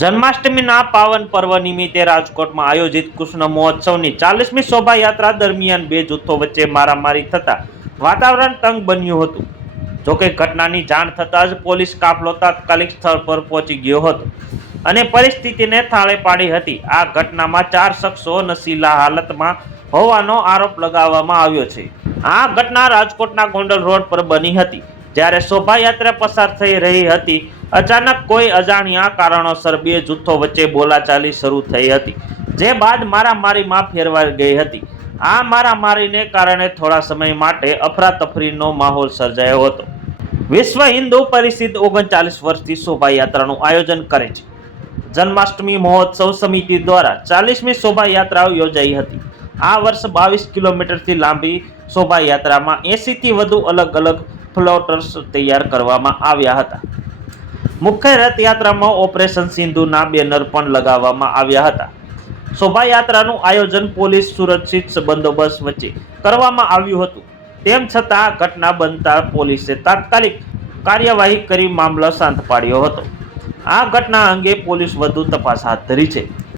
જન્માષ્ટમીના પાવન પર્વ નિમિત્તે રાજકોટમાં આયોજિત કૃષ્ણ મહોત્સવની 40મી શોભાયાત્રા દરમિયાન બે જૂથો વચ્ચે મારામારી થતા વાતાવરણ તંગ બન્યું હતું। જોકે ઘટનાની જાણ થતાં જ પોલીસ કાફલો તાત્કાલિક સ્થળ પર પહોંચી ગયો હતો અને પરિસ્થિતિને થાળે પાડી હતી। આ ઘટનામાં 4 શખ્સો નશીલા હાલતમાં હોવાનો આરોપ લગાવવામાં આવ્યો છે। આ ઘટના રાજકોટના ગોંડલ રોડ પર બની હતી, જ્યારે શોભાયાત્રા પસાર થઈ રહી હતી। અચાનક કોઈ અજાણ્યા કારણોસર બે જૂથો વચ્ચે બોલાચાલી શરૂ થઈ હતી, જે બાદ મારામારીમાં ફેરવાઈ ગઈ હતી। આ મારામારીને કારણે થોડા સમય માટે અફરાતફરીનો માહોલ સર્જાયો હતો। વિશ્વ હિન્દુ પરિષદ 39 વર્ષથી શોભાયાત્રાનું આયોજન કરે છે। જન્માષ્ટમી મહોત્સવ સમિતિ દ્વારા 40મી શોભાયાત્રા યોજાઈ હતી। આ વર્ષ 22 કિલોમીટરથી લાંબી શોભાયાત્રામાં 80થી વધુ અલગ અલગ ફ્લોટર્સ તૈયાર કરવામાં આવ્યા હતા। મુખ્ય રથયાત્રામાં ઓપરેશન સિંધુના બેનર પણ લગાવવામાં આવ્યા હતા। શોભાયાત્રાનું આયોજન પોલીસ સુરક્ષિત બંદોબસ્ત વચ્ચે કરવામાં આવ્યું હતું। તેમ છતાં આ ઘટના બનતા પોલીસે તાત્કાલિક કાર્યવાહી કરી મામલો શાંત પાડ્યો હતો। આ ઘટના અંગે પોલીસ વધુ તપાસ હાથ ધરી છે।